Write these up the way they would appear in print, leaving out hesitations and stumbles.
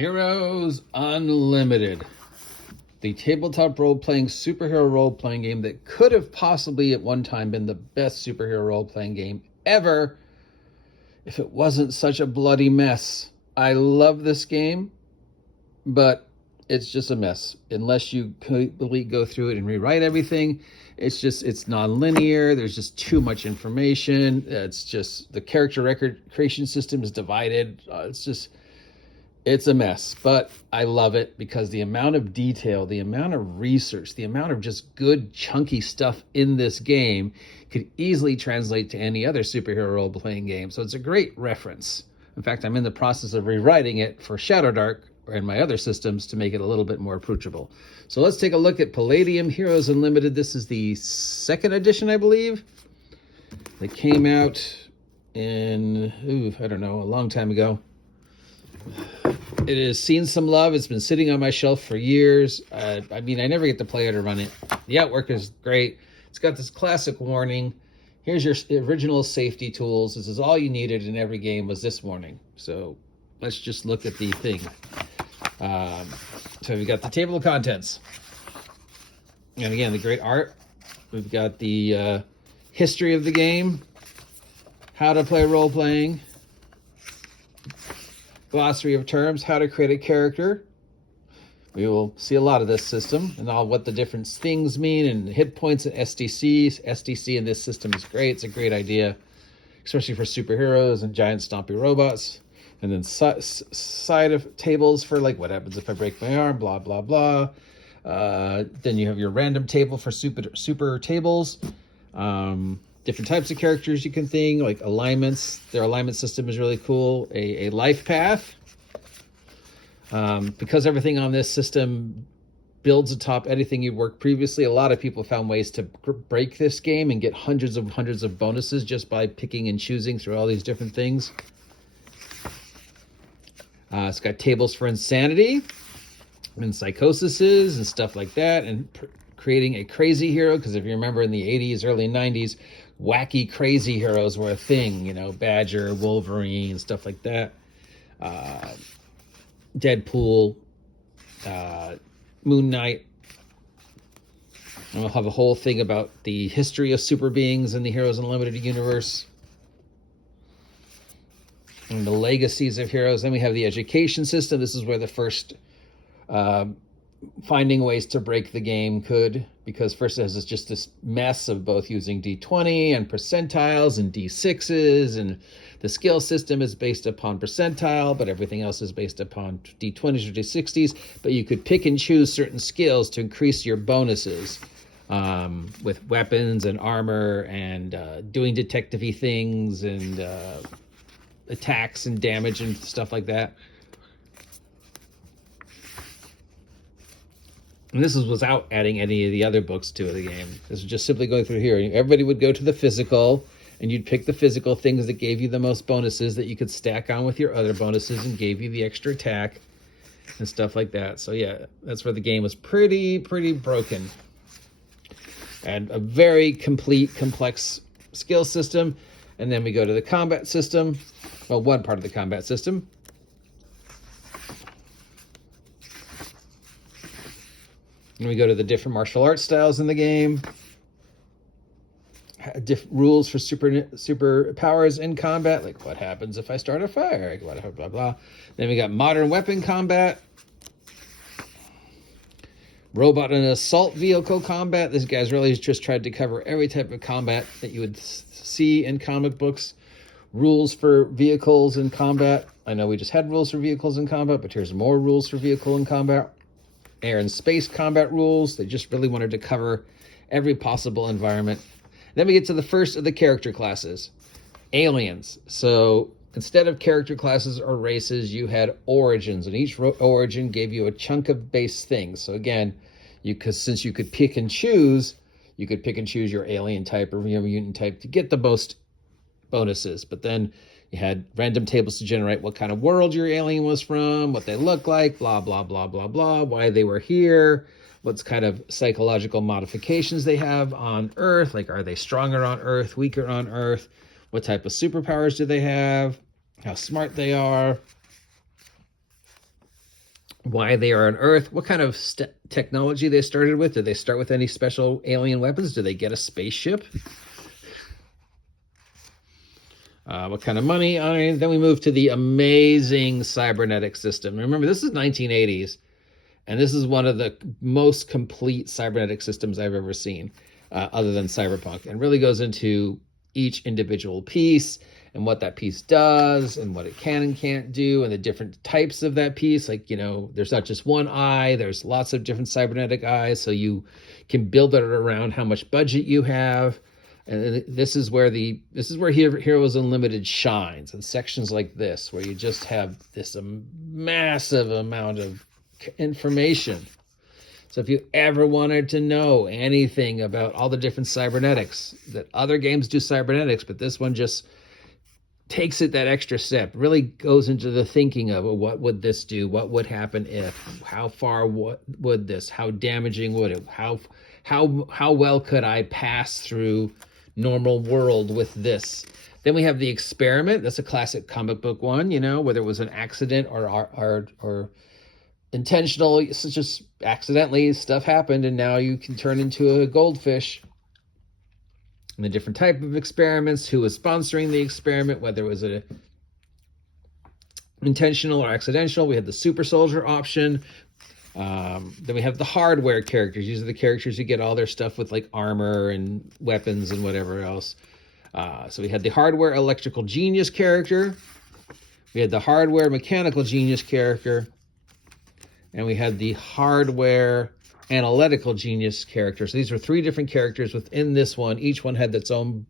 Heroes Unlimited, the tabletop role-playing superhero role-playing game that could have possibly at one time been the best superhero role-playing game ever if it wasn't such a bloody mess. I love this game, but it's just a mess. Unless you completely go through it and rewrite everything, it's non-linear. There's just too much information. It's just the character record creation system is divided. It's a mess, but I love it because the amount of detail, the amount of research, the amount of just good chunky stuff in this game could easily translate to any other superhero role-playing game. So it's a great reference. In fact, I'm in the process of rewriting it for Shadowdark and my other systems to make it a little bit more approachable. So let's take a look at Palladium Heroes Unlimited. This is the second edition, I believe. It came out in, I don't know, a long time ago. It has seen some love. It's been sitting on my shelf for years. I never get to play it or run it. The artwork is great. It's got this classic warning. Here's your original safety tools. This is all you needed in every game was this warning. So let's just look at the thing. So we've got the table of contents. And again, the great art. We've got the history of the game, how to play role-playing, glossary of terms, how to create a character. We will see a lot of this system and all what the different things mean and hit points and SDCs. SDC in this system is great. It's a great idea, especially for superheroes and giant stompy robots. And then side of tables for like what happens if I break my arm, blah, blah, blah. Then you have your random table for super tables. Different types of characters you can think, like alignments. Their alignment system is really cool. A life path. Because everything on this system builds atop anything you've worked previously, a lot of people found ways to break this game and get hundreds of bonuses just by picking and choosing through all these different things. It's got tables for insanity and psychoses and stuff like that, and creating a crazy hero, because if you remember in the 80s, early 90s, wacky crazy heroes were a thing, Badger, Wolverine, stuff like that. Deadpool, Moon Knight. And we'll have a whole thing about the history of super beings in the Heroes Unlimited universe and the legacies of heroes. Then we have the education system. This is where the first finding ways to break the game because first it has just this mess of both using D20 and percentiles and D6s, and the skill system is based upon percentile, but everything else is based upon D20s or D60s, but you could pick and choose certain skills to increase your bonuses with weapons and armor and doing detective-y things and attacks and damage and stuff like that. And this was without adding any of the other books to the game. This was just simply going through here. Everybody would go to the physical, and you'd pick the physical things that gave you the most bonuses that you could stack on with your other bonuses and gave you the extra attack and stuff like that. So yeah, that's where the game was pretty broken. And a very complete, complex skill system. And then we go to the combat system. Well, one part of the combat system. And we go to the different martial arts styles in the game. Rules for super powers in combat, like what happens if I start a fire, blah, blah, blah. Then we got modern weapon combat. Robot and assault vehicle combat. This guy's really just tried to cover every type of combat that you would see in comic books. Rules for vehicles in combat. I know we just had rules for vehicles in combat, but here's more rules for vehicle in combat. Air and space combat rules. They just really wanted to cover every possible environment. Then we get to the first of the character classes, aliens. So instead of character classes or races, you had origins, and each origin gave you a chunk of base things. So again, since you could pick and choose, your alien type or your mutant type to get the most bonuses. But then you had random tables to generate what kind of world your alien was from, what they look like, blah, blah, blah, blah, blah, why they were here, what kind of psychological modifications they have on Earth, like are they stronger on Earth, weaker on Earth, what type of superpowers do they have, how smart they are. why they are on Earth, what kind of technology they started with. Did they start with any special alien weapons? Did they get a spaceship? What kind of money? Then we move to the amazing cybernetic system. Remember, this is 1980s, and this is one of the most complete cybernetic systems I've ever seen, other than Cyberpunk, and really goes into each individual piece and what that piece does and what it can and can't do and the different types of that piece. Like, there's not just one eye, there's lots of different cybernetic eyes, so you can build it around how much budget you have. And this is where Heroes Unlimited shines, in sections like this, where you just have this massive amount of information. So if you ever wanted to know anything about all the different cybernetics, that other games do cybernetics, but this one just takes it that extra step, really goes into the thinking of, what would this do? What would happen if? How far would this? How damaging would it? How well could I pass through normal world with this? Then we have the experiment. That's a classic comic book one, whether it was an accident or intentional. It's just accidentally stuff happened, and now you can turn into a goldfish. And the different type of experiments, who was sponsoring the experiment, whether it was a intentional or accidental. We had the super soldier option. Then we have the hardware characters. These are the characters who get all their stuff with like armor and weapons and whatever else. So we had the hardware electrical genius character. We had the hardware mechanical genius character. And we had the hardware analytical genius character. So these were three different characters within this one. Each one had its own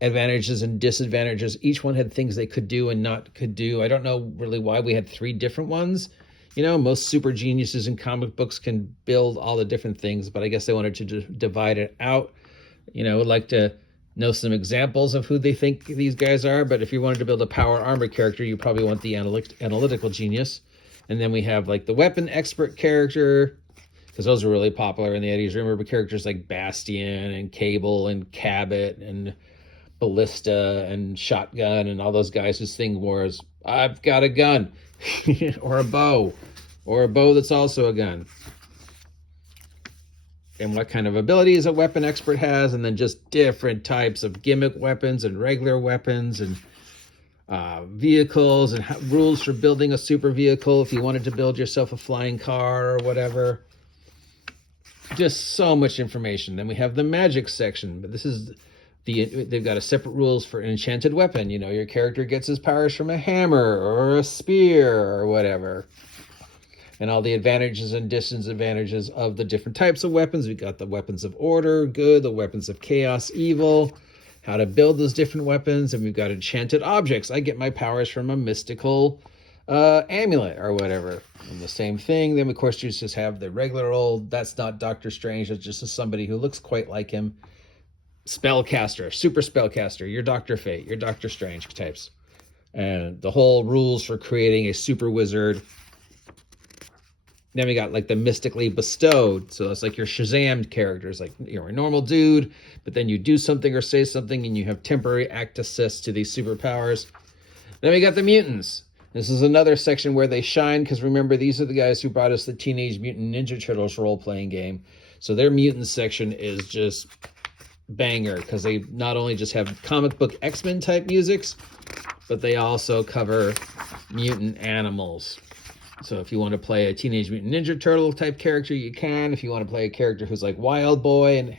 advantages and disadvantages. Each one had things they could do and not could do. I don't know really why we had three different ones. Most super geniuses in comic books can build all the different things, but I guess they wanted to divide it out. Would like to know some examples of who they think these guys are, but if you wanted to build a power armor character, you probably want the analytical genius. And then we have like the weapon expert character, because those were really popular in the 80s. Remember characters like Bastion and Cable and Cabot and Ballista and Shotgun and all those guys whose thing was, I've got a gun, or a bow that's also a gun. And what kind of abilities a weapon expert has, and then just different types of gimmick weapons and regular weapons and vehicles and rules for building a super vehicle if you wanted to build yourself a flying car or whatever. Just so much information. Then we have the magic section, but this is they've got a separate rules for an enchanted weapon. Your character gets his powers from a hammer or a spear or whatever. And all the advantages and disadvantages of the different types of weapons. We got the weapons of order, good, the weapons of chaos, evil, how to build those different weapons. And we've got enchanted objects. I get my powers from a mystical amulet or whatever. And the same thing. Then, of course, you just have the regular old, that's not Doctor Strange, that's just somebody who looks quite like him. Spellcaster, super spellcaster, your Dr. Fate, your Doctor Strange types. And the whole rules for creating a super wizard. Then we got like the mystically bestowed. So it's like your Shazammed characters, like you're a normal dude, but then you do something or say something and you have temporary act assist to these superpowers. Then we got the mutants. This is another section where they shine, because remember, these are the guys who brought us the Teenage Mutant Ninja Turtles role-playing game. So their mutant section is just banger, because they not only just have comic book X-Men type musics, but they also cover mutant animals. So if you want to play a Teenage Mutant Ninja Turtle type character, you can. If you want to play a character who's like Wild Boy and,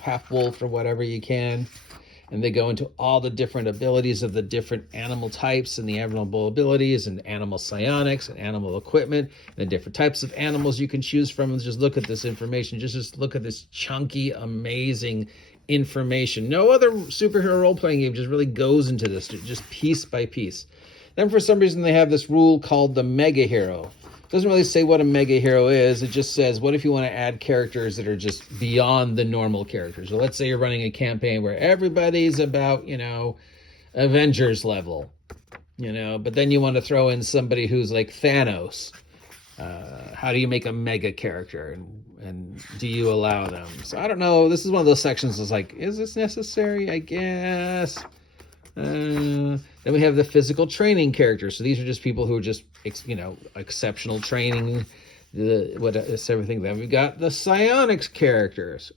half wolf or whatever, you can. And they go into all the different abilities of the different animal types and the animal abilities and animal psionics and animal equipment and the different types of animals you can choose from. And just look at this information. Just look at this chunky, amazing information. No other superhero role-playing game just really goes into this, just piece by piece. Then for some reason they have this rule called the mega hero. It doesn't really say what a mega hero is. It just says, what if you want to add characters that are just beyond the normal characters? So let's say you're running a campaign where everybody's about, Avengers level, but then you want to throw in somebody who's like Thanos. How do you make a mega character, and do you allow them? So I don't know. This is one of those sections that's like, is this necessary? I guess. Then we have the physical training characters. So these are just people who are just, exceptional training. It's everything. Then we got the psionics characters.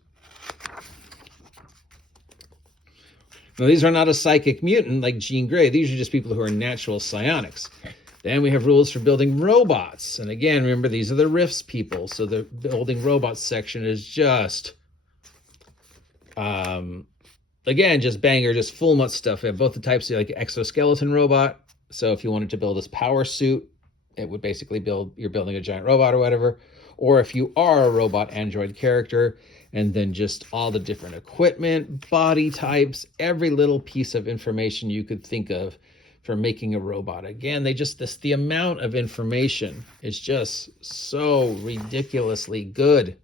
Now, these are not a psychic mutant like Jean Grey. These are just people who are natural psionics. Then we have rules for building robots. And again, remember, these are the Rifts people. So the building robots section is just, again, just banger, just full much stuff. We have both the types of like exoskeleton robot. So if you wanted to build this power suit, it would basically you're building a giant robot or whatever. Or if you are a robot android character, and then just all the different equipment, body types, every little piece of information you could think of for making a robot. Again, the amount of information is just so ridiculously good.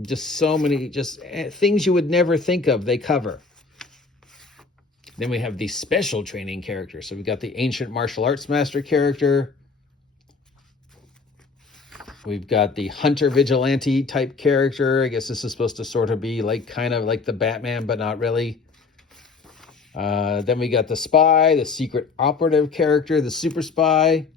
Just so many, things you would never think of, they cover. Then we have the special training characters. So we got the ancient martial arts master character. We've got the hunter vigilante type character. I guess this is supposed to sort of be kind of like the Batman, but not really. Then we got the spy, the secret operative character, the super spy,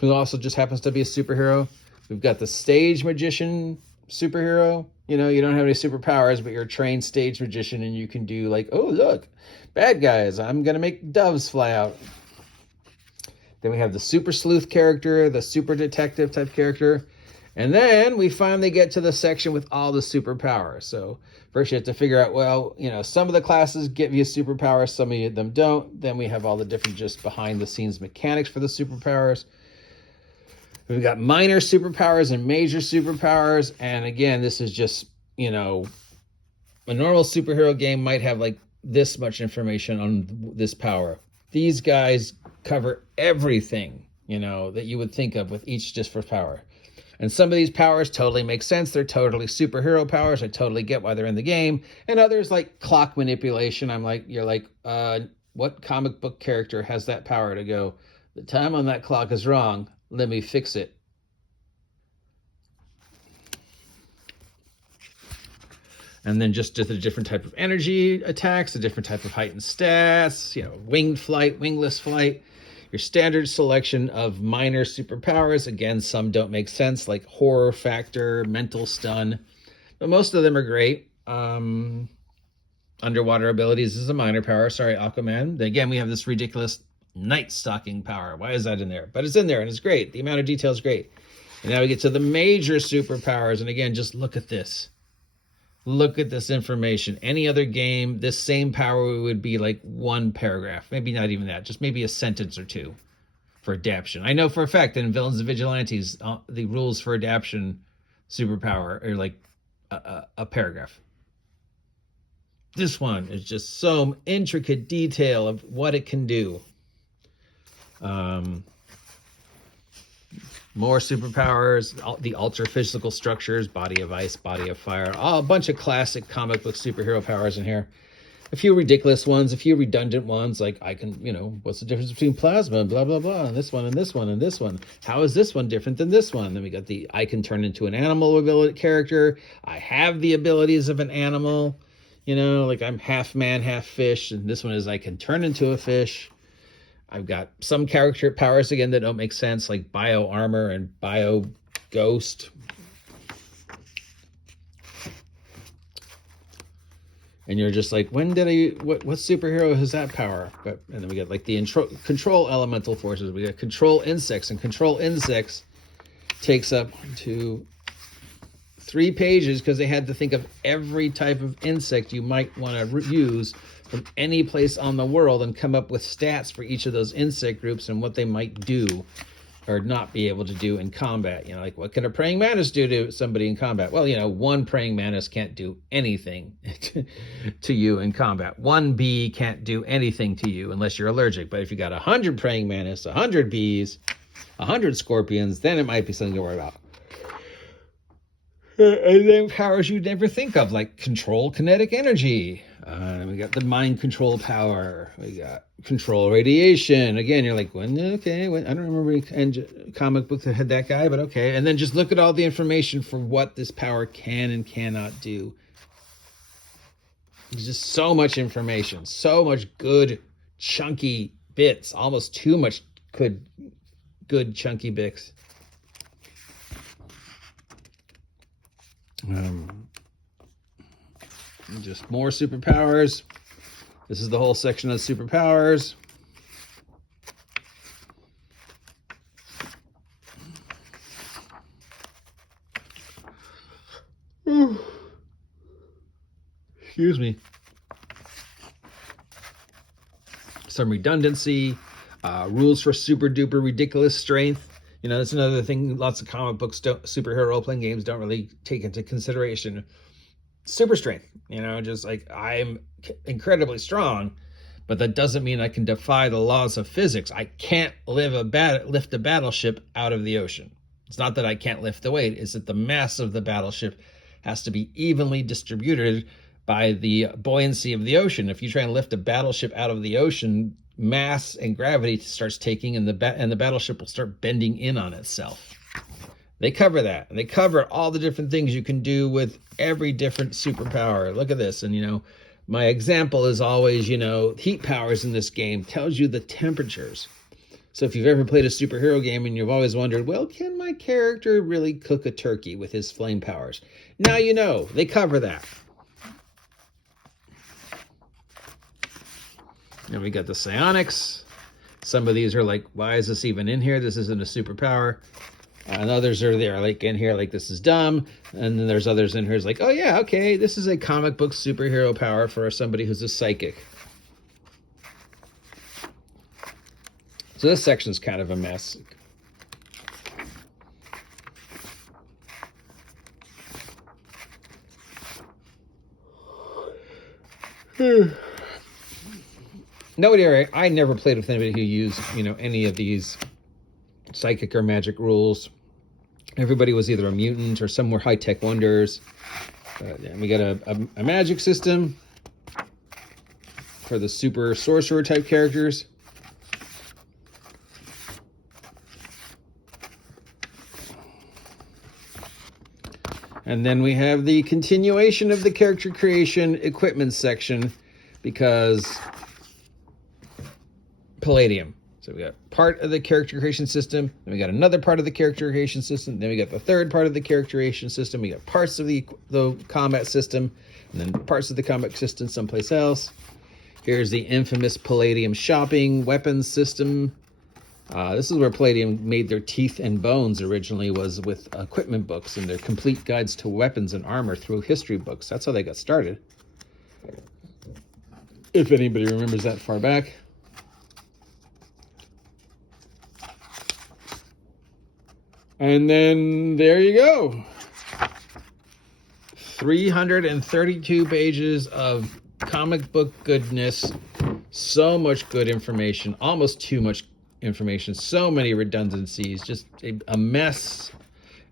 who also just happens to be a superhero. We've got the stage magician superhero. You don't have any superpowers, but you're a trained stage magician, and you can do oh, look, bad guys, I'm going to make doves fly out. Then we have the super sleuth character, the super detective type character. And then we finally get to the section with all the superpowers. So first you have to figure out, some of the classes give you superpowers, some of them don't. Then we have all the different just behind the scenes mechanics for the superpowers. We've got minor superpowers and major superpowers. And again, this is just, a normal superhero game might have this much information on this power. These guys cover everything, that you would think of with each just for power. And some of these powers totally make sense. They're totally superhero powers. I totally get why they're in the game. And others like clock manipulation. What comic book character has that power to go, the time on that clock is wrong, let me fix it. And then just the different type of energy attacks, the different type of heightened stats, winged flight, wingless flight, your standard selection of minor superpowers. Again, some don't make sense, like horror factor, mental stun, but most of them are great. Underwater abilities is a minor power. Sorry, Aquaman. Again, we have this ridiculous night stalking power. Why is that in there? But it's in there and it's great. The amount of detail is great. And now we get to the major superpowers. And again, just look at this. Look at this information. Any other game, this same power would be one paragraph. Maybe not even that. Just maybe a sentence or two for adaption. I know for a fact that in Villains and Vigilantes, the rules for adaption superpower are a paragraph. This one is just so intricate detail of what it can do. More superpowers, the ultra physical structures, body of ice, body of fire, a bunch of classic comic book superhero powers in here. A few ridiculous ones, a few redundant ones, like I can, what's the difference between plasma and blah, blah, blah, and this one and this one and this one. How is this one different than this one? Then we got the I can turn into an animal ability character. I have the abilities of an animal, I'm half man, half fish, and this one is I can turn into a fish. I've got some character powers, again, that don't make sense, like bio armor and bio ghost. And you're just like, what superhero has that power? And then we got the control elemental forces. We got control insects, and control insects takes up to 3 pages because they had to think of every type of insect you might want to use from any place on the world and come up with stats for each of those insect groups and what they might do or not be able to do in combat. What can a praying mantis do to somebody in combat? Well, one praying mantis can't do anything to you in combat. One bee can't do anything to you unless you're allergic. But if you got 100 praying mantis, 100 bees, 100 scorpions, then it might be something to worry about. And then powers you'd never think of, like control kinetic energy. We got the mind control power. We got control radiation. Again, you're like, I don't remember any comic book that had that guy, but okay. And then just look at all the information for what this power can and cannot do. just so much information, so much good chunky bits, almost too much good chunky bits. Just more superpowers. This is the whole section of superpowers. Excuse me. Some redundancy, rules for super duper ridiculous strength. You know, that's another thing lots of comic books superhero role-playing games don't really take into consideration. Super strength, you know, just like I'm incredibly strong, but that doesn't mean I can defy the laws of physics. I can't lift a battleship out of the ocean. It's not that I can't lift the weight, it's that the mass of the battleship has to be evenly distributed by the buoyancy of the ocean. If you try and lift a battleship out of the ocean, mass and gravity starts taking, and the battleship will start bending in on itself. They cover that. And they cover all the different things you can do with every different superpower. Look at this. And, you know, my example is always, you know, heat powers in this game tells you the temperatures. So if you've ever played a superhero game and you've always wondered, well, can my character really cook a turkey with his flame powers? Now you know. They cover that. And we got the psionics. Some of these are like, why is this even in here? This isn't a superpower. And others are there, like in here, like this is dumb. And then there's others in here, it's like, oh yeah, okay, this is a comic book superhero power for somebody who's a psychic. So this section's kind of a mess. Nobody, I never played with anybody who used, you know, any of these psychic or magic rules. Everybody was either a mutant or some were high-tech wonders. And we got a magic system for the super sorcerer type characters. And then we have the continuation of the character creation equipment section, because Palladium. So we got part of the character creation system, then we got another part of the character creation system, then we got the third part of the character creation system, we got parts of the combat system, and then parts of the combat system someplace else. Here's the infamous Palladium shopping weapons system. This is where Palladium made their teeth and bones originally, was with equipment books and their complete guides to weapons and armor through history books. That's how they got started. If anybody remembers that far back. And then there you go. 332 pages of comic book goodness. So much good information, almost too much information, so many redundancies, just a mess.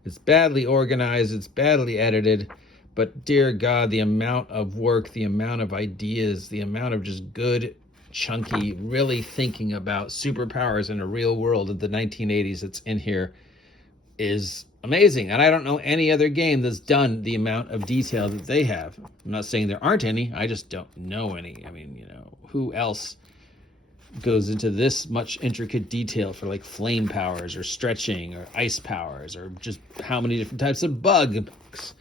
It's badly organized, it's badly edited, but dear God, the amount of work, the amount of ideas, the amount of just good, chunky, really thinking about superpowers in a real world of the 1980s that's in here is amazing. And I don't know any other game that's done the amount of detail that they have. I'm not saying there aren't any, I just don't know any. I mean, you know, who else goes into this much intricate detail for like flame powers or stretching or ice powers, or just how many different types of bugs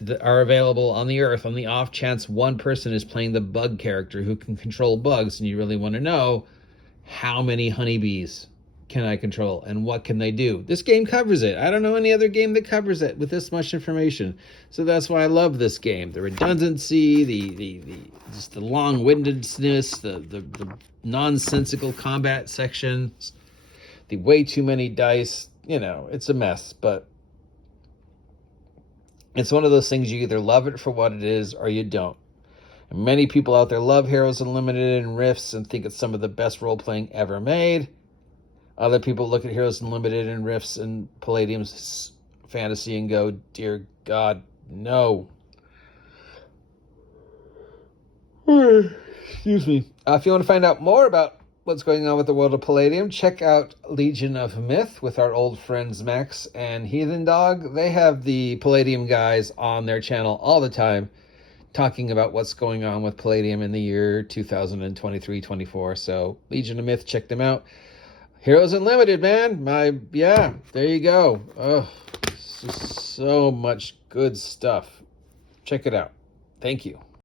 that are available on the earth on the off chance one person is playing the bug character who can control bugs, and you really want to know how many honeybees can I control and what can they do. This game covers it. I don't know any other game that covers it with this much information. So that's why I love this game. The redundancy, the just the long-windedness, the nonsensical combat sections, the way too many dice. You know, it's a mess, but it's one of those things you either love it for what it is or you don't. And many people out there love Heroes Unlimited and Rifts and think it's some of the best role-playing ever made. Other people look at Heroes Unlimited and Rifts and Palladium's fantasy and go, dear God, no. Excuse me. If you want to find out more about what's going on with the world of Palladium, check out Legion of Myth with our old friends Max and Heathen Dog. They have the Palladium guys on their channel all the time talking about what's going on with Palladium in the year 2023-24. So Legion of Myth, check them out. Heroes Unlimited, man. There you go. Oh, so much good stuff. Check it out. Thank you.